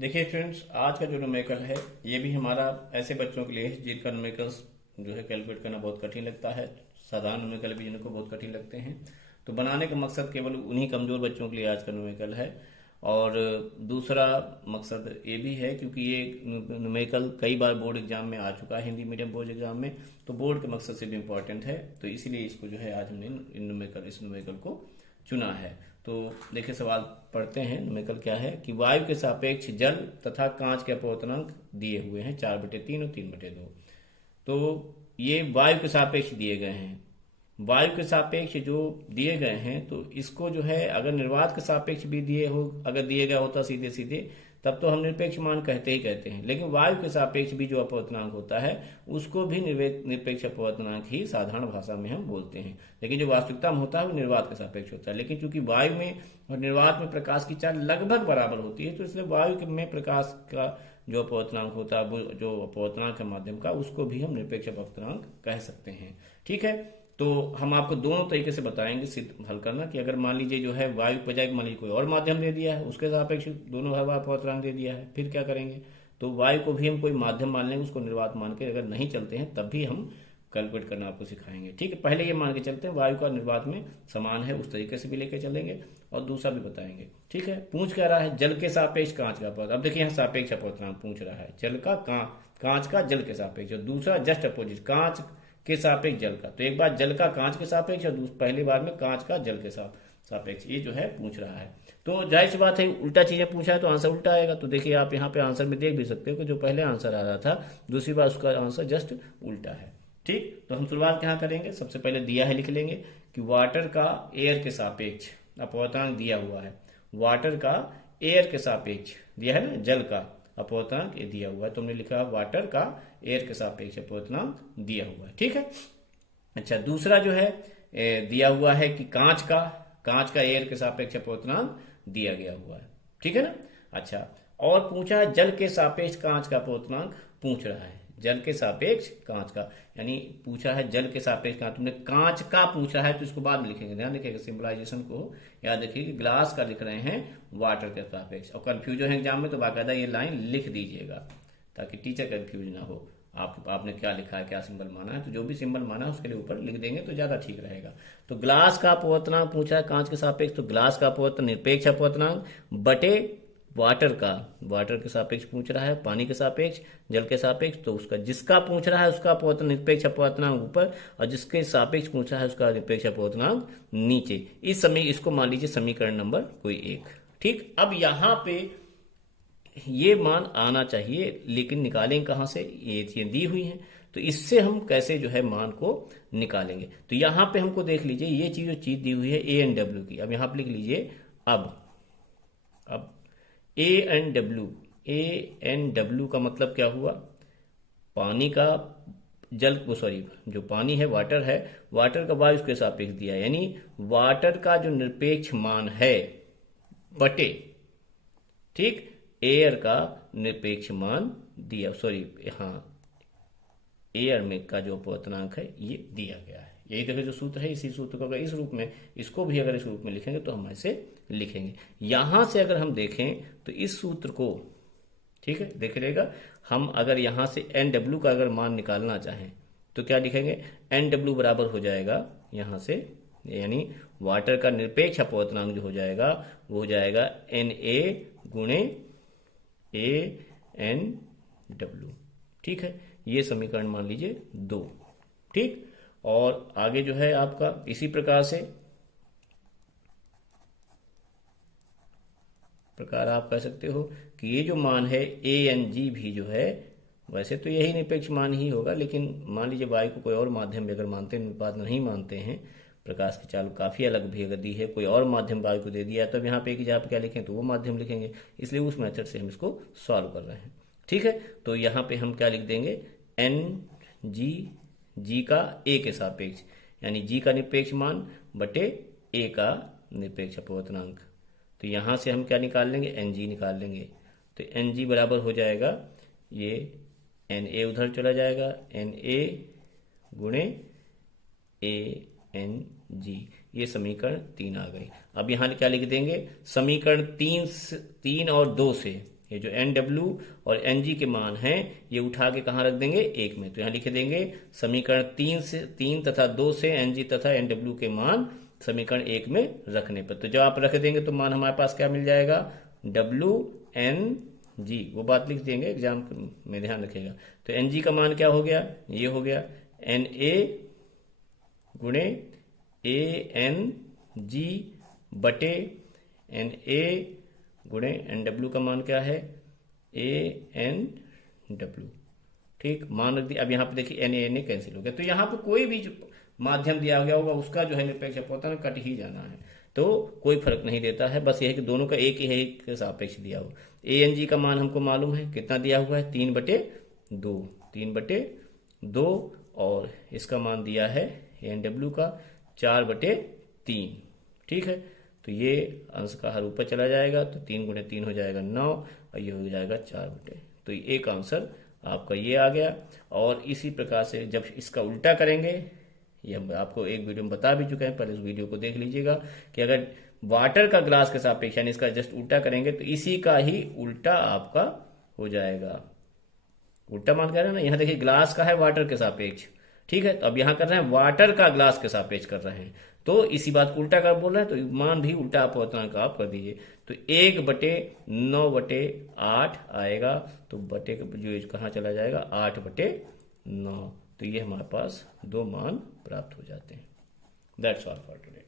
देखिए फ्रेंड्स, आज का जो न्यूमेरिकल है ये भी हमारा ऐसे बच्चों के लिए है जिनका न्यूमेरिकल्स जो है कैलकुलेट करना बहुत कठिन लगता है। साधारण न्यूमेरिकल भी जिनको बहुत कठिन लगते हैं, तो बनाने का मकसद केवल उन्हीं कमजोर बच्चों के लिए आज का न्यूमेरिकल है। और दूसरा मकसद ये भी है क्योंकि ये न्यूमेरिकल कई बार बोर्ड एग्जाम में आ चुका है, हिंदी मीडियम बोर्ड एग्जाम में, तो बोर्ड के मकसद से भी इम्पोर्टेंट है। तो इसीलिए इसको जो है आज हमने इस न्यूमेरिकल को चुना है। तो देखिए सवाल पढ़ते हैं। न्यूमेरिकल क्या है कि वायु के सापेक्ष जल तथा कांच के अपवर्तनांक दिए हुए हैं 4/3 और 3/2। तो ये वायु के सापेक्ष दिए गए हैं। वायु के सापेक्ष जो दिए गए हैं, तो इसको जो है अगर निर्वात के सापेक्ष भी अगर दिए गया होता सीधे सीधे, तब तो हम निरपेक्ष मान कहते ही कहते हैं। लेकिन वायु के सापेक्ष भी जो अपवर्तनांक होता है उसको भी निरपेक्ष अपवर्तनांक ही साधारण भाषा में हम बोलते हैं। लेकिन जो वास्तविकता में होता है वो निर्वात के सापेक्ष होता है। लेकिन चूंकि वायु में और निर्वात में प्रकाश की चाल लगभग बराबर होती है, तो इसलिए वायु में प्रकाश का जो अपवर्तनांक होता है, वो जो अपवर्तनांक है माध्यम का, उसको भी हम निरपेक्ष अपवर्तनांक कह सकते हैं। ठीक है, तो हम आपको दोनों तरीके से बताएंगे सिद्ध हल करना कि अगर मान लीजिए जो है वायु के बजाय मान लीजिए कोई और माध्यम दे दिया है, उसके सापेक्ष दोनों हवा अपवर्तनांक दे दिया है, फिर क्या करेंगे। तो वायु को भी हम कोई माध्यम मान लेंगे, उसको निर्वात मान के अगर नहीं चलते हैं तब भी हम कैलकुलेट करना आपको सिखाएंगे। ठीक है, पहले ये मान के चलते हैं वायु का निर्वात में समान है, उस तरीके से भी लेके चलेंगे और दूसरा भी बताएंगे। ठीक है, पूछ क्या रहा है, जल के सापेक्ष कांच का अपवर्तनांक। अब देखिए यहाँ सापेक्ष अपवर्तनांक पूछ रहा है, जल का कांच का जल के सापेक्ष, और दूसरा जस्ट अपोजिट कांच के सापेक्ष जल का। तो एक बार जल का कांच के सापेक्ष और पहली बार में कांच का जल के सापेक्ष, ये जो है पूछ रहा है। तो जाहिर सी बात है उल्टा चीजें पूछा है तो आंसर उल्टा आएगा। तो देखिए आप यहाँ पे आंसर में देख भी सकते हो कि जो पहले आंसर आ रहा था दूसरी बार उसका आंसर जस्ट उल्टा है। ठीक, तो हम शुरुआत यहाँ करेंगे। सबसे पहले दिया है, लिख लेंगे कि वाटर का एयर के सापेक्ष अपवर्तनांक दिया हुआ है। वाटर का एयर के सापेक्ष दिया है ना, जल का अपवर्तनांक ये दिया हुआ है, तो हमने लिखा वाटर का एयर के सापेक्ष अपवर्तनांक दिया हुआ है। ठीक है, अच्छा दूसरा जो है दिया हुआ है कि कांच का एयर के सापेक्ष अपवर्तनांक दिया गया हुआ है। ठीक है ना। अच्छा, और पूछा है जल के सापेक्ष कांच का अपवर्तनांक पूछ रहा है, जल के सापेक्ष कांच का, यानी पूछा है जल के सापेक्ष कांच, तुमने कांच का पूछा है तो इसको बाद में लिखेंगे, ध्यान रखिएगा, सिंबलाइजेशन को याद रखिए। ग्लास का लिख रहे हैं वाटर के सापेक्ष, और कंफ्यूजन है एग्जाम में तो बाकायदा ये लाइन लिख दीजिएगा ताकि टीचर कंफ्यूज ना हो। आपने क्या लिखा है, क्या सिंबल माना है, तो जो भी सिंबल माना है उसके लिए ऊपर लिख देंगे तो ज्यादा ठीक रहेगा। तो ग्लास का अपवर्तनांक पूछा है कांच के सापेक्ष, तो ग्लास का अपवर्तन निरपेक्ष अपवर्तनांक बटे वाटर के सापेक्ष पूछ रहा है, पानी के सापेक्ष, जल के सापेक्ष, तो उसका जिसका पूछ रहा है उसका अपवर्तन निरपेक्ष अपवर्तनांक ऊपर और जिसके सापेक्ष पूछा है उसका निरपेक्ष अपवर्तनांक नीचे। इसको मान लीजिए समीकरण नंबर कोई एक। ठीक, अब यहां पे ये मान आना चाहिए, लेकिन निकालें कहां से, ये चीजें दी हुई हैं, तो इससे हम कैसे जो है मान को निकालेंगे। तो यहां पे हमको देख लीजिए ये जो चीज दी हुई है ए एन डब्ल्यू की, अब यहां पे लिख लीजिए अब ए एन डब्ल्यू का मतलब क्या हुआ, पानी का जो पानी है वाटर है, वाटर का वायु के सापेक्ष दिया है, यानी वाटर का जो निरपेक्ष मान है बटे, ठीक, एयर का निरपेक्ष मान दिया, एयर में का जो अपवर्तनांक है ये दिया गया है। यही देखिए जो सूत्र है, इसी सूत्र को अगर इस रूप में, इसको भी अगर इस रूप में लिखेंगे तो हम ऐसे लिखेंगे। यहां से अगर हम देखें तो इस सूत्र को, ठीक है, देखिएगा, हम अगर यहां से एन डब्ल्यू का अगर मान निकालना चाहें तो क्या लिखेंगे, एन डब्ल्यू बराबर हो जाएगा यहां से, यानी वाटर का निरपेक्ष अपवर्तनांक जो हो जाएगा वो हो जाएगा एन ए गुणे ए एन डब्ल्यू। ठीक है, ये समीकरण मान लीजिए 2। ठीक, और आगे जो है आपका इसी प्रकार आप कह सकते हो कि ये जो मान है ए एन जी भी जो है, वैसे तो यही निरपेक्ष मान ही होगा, लेकिन मान लीजिए वायु को कोई और माध्यम भी अगर मानते हैं, बात नहीं मानते हैं, प्रकाश की चाल काफी अलग भी अगर दी है, कोई और माध्यम वायु को दे दिया है, तब यहाँ पे कि जहाँ पे क्या लिखें तो वो माध्यम लिखेंगे, इसलिए उस मेथड से हम इसको सॉल्व कर रहे हैं। ठीक है, तो यहाँ पे हम क्या लिख देंगे, एन जी का ए के सापेक्ष, यानी जी का निरपेक्ष मान बटे ए का निरपेक्ष अपवर्तनांक। तो यहां से हम क्या निकाल लेंगे, एन जी निकाल लेंगे, तो एन जी बराबर हो जाएगा, ये एन ए उधर चला जाएगा, एन ए गुणे ए एन जी, ये समीकरण 3 आ गई। अब यहां क्या लिख देंगे, समीकरण 3 और 2 से, ये जो NW और NG के मान हैं ये उठा के कहाँ रख देंगे, 1 में। तो यहाँ लिख देंगे समीकरण 3 तथा 2 से NG तथा NW के मान समीकरण 1 में रखने पर। तो जब आप रख देंगे तो मान हमारे पास क्या मिल जाएगा, WNG, वो बात लिख देंगे, एग्जाम में ध्यान रखिएगा। तो NG का मान क्या हो गया, ये हो गया NA गुणे ANG बटे NA गुणे NW का मान क्या है, ANW। ठीक, मान रख दिया। अब यहाँ पे देखिए NA कैंसिल हो गया। तो यहाँ पे कोई भी जो माध्यम दिया गया होगा उसका जो है निरपेक्ष अपवर्तन कट ही जाना है, तो कोई फर्क नहीं देता है। बस ये है कि दोनों का एक ही है, एक के सापेक्ष दिया हो। ANG का मान हमको मालूम है कितना दिया हुआ है, 3/2, और इसका मान दिया है ANW का 4/3। ठीक है, तो ये अंश का हर ऊपर चला जाएगा, तो 3 × 3 हो जाएगा 9 और ये हो जाएगा 4/। तो एक आंसर आपका ये आ गया। और इसी प्रकार से जब इसका उल्टा करेंगे, ये हम आपको एक वीडियो में बता भी चुके हैं, पहले उस वीडियो को देख लीजिएगा, कि अगर वाटर का ग्लास के सापेक्ष यानी इसका जस्ट उल्टा करेंगे तो इसी का ही उल्टा आपका हो जाएगा। उल्टा मान कह रहे हैं ना, यहाँ देखिए ग्लास का है वाटर के सापेक्ष, ठीक है, तो अब यहाँ कर रहे हैं वाटर का ग्लास के सापेक्ष कर रहे हैं, तो इसी बात को उल्टा कर बोल रहे हैं, तो मान भी उल्टा अपवर्तनांक आप कर दीजिए। तो 1/9/8 आएगा, तो बटे जो कहाँ चला जाएगा, 8/9। तो ये हमारे पास 2 मान प्राप्त हो जाते हैं। That's all for today.